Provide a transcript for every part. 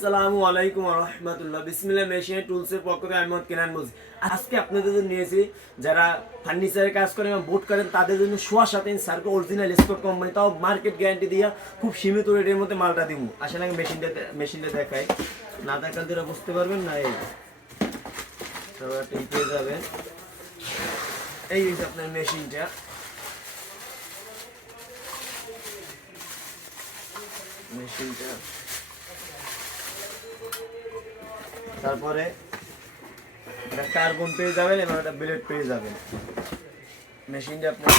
আসসালামু আলাইকুম ওয়া রাহমাতুল্লাহ। বিসমিল্লাহ মেশিন টুলসের পক্ষ থেকে আমি মোহাম্মদ কেনান বলছি। আজকে আপনাদের জন্য নিয়েছি যারা ফার্নিচারের কাজ করেন এবং বোর্ড করেন তাদের জন্য সোয়া 7 inch circo original Scott company, তাও মার্কেট গ্যারান্টি দিয়ে খুব সীমিত রেটের মধ্যে মালটা দিব। আসলে আমি মেশিনটা দেখাই, না দেখালে তোরা বুঝতে পারবেন না। এই সবাই পেয়ে যাবেন। এই যে আপনার মেশিনটা, তারপরে একটা কার্বন পেয়ে যাবেন এবং একটা ব্লেড পেয়ে যাবেন। মেশিনটা আপনার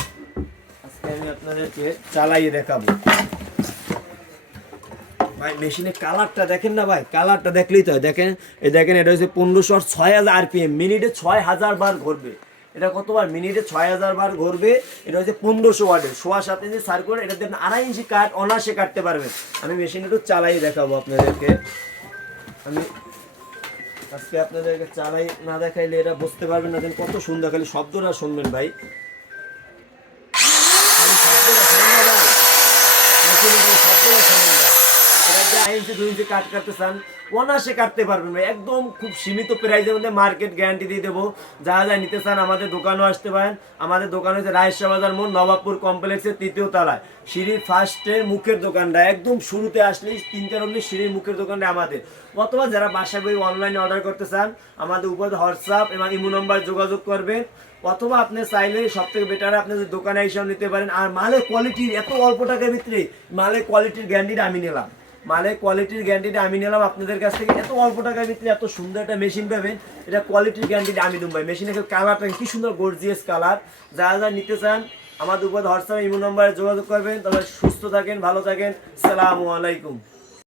আজকে আমি আপনাদেরকে চালাইয়ে দেখাবো। ভাই মেশিনের কালারটা দেখেন না ভাই, কালারটা দেখলেই তো দেখেন। এই দেখেন, এটা হচ্ছে 1500 আর 6000 RPM, মিনিটে 6000 বার ঘুরবে। এটা কতবার? মিনিটে 6000 বার ঘুরবে। এটা হচ্ছে 1500 ওয়াটের, সোয়া 7 ইঞ্চি সার্কুলার। এটা দেখেন 2.5 ইঞ্চি কাট অনায়াসে কাটতে পারবেন। আমি মেশিন একটু চালাই দেখাবো আপনাদেরকে। আমি আজকে আপনাদেরকে চালাই না দেখাইলে এটা বুঝতে পারবেন না কত সুন্দর। খালি শব্দটা শুনবেন ভাই, খালি শব্দটা শুনবেন না ভাই, শব্দটা শুনবেন না। এটা যে 1 ইঞ্চি 2 ইঞ্চি কাট কাটতে চান অনায়াসে কাটতে পারবেন ভাই, একদম খুব সীমিত প্রাইসের মধ্যে মার্কেট গ্যারান্টি দিয়ে দেবো। যারা যা নিতে চান আমাদের দোকানেও আসতে পারেন। আমাদের দোকান হচ্ছে রায়শা বাজার মোড়, নবাবপুর কমপ্লেক্সের 3য় তলায়, সিঁড়ির ফার্স্টের মুখের দোকানটা। একদম শুরুতে আসলেই 3টা রুমের সিঁড়ির মুখের দোকানটা আমাদের। অথবা যারা বাসায় বই অনলাইনে অর্ডার করতে চান আমাদের উপর হোয়াটসঅ্যাপ এবং ইমো নাম্বার যোগাযোগ করবেন। অথবা আপনি চাইলে সব থেকে বেটার আপনি দোকানে এসেও নিতে পারেন। আর মালের কোয়ালিটির এত অল্প টাকার ভিতরে মালের কোয়ালিটির গ্যারান্টিটা আমি নিলাম। মালের কোয়ালিটির গ্যারান্টিটা আমি নিলাম আপনাদের কাছ থেকে। এত অল্প টাকার ভিতরে এত সুন্দর একটা মেশিন পাবেন, এটা কোয়ালিটির গ্যারান্টিটা আমি দেবো ভাই। মেশিনের কালারটা কি সুন্দর, গর্জিয়াস কালার। যারা যারা নিতে চান আমাদের উপর হোয়াটসঅ্যাপ ইমো নাম্বারে যোগাযোগ করবেন। তবে সুস্থ থাকেন, ভালো থাকেন। আসসালামু আলাইকুম।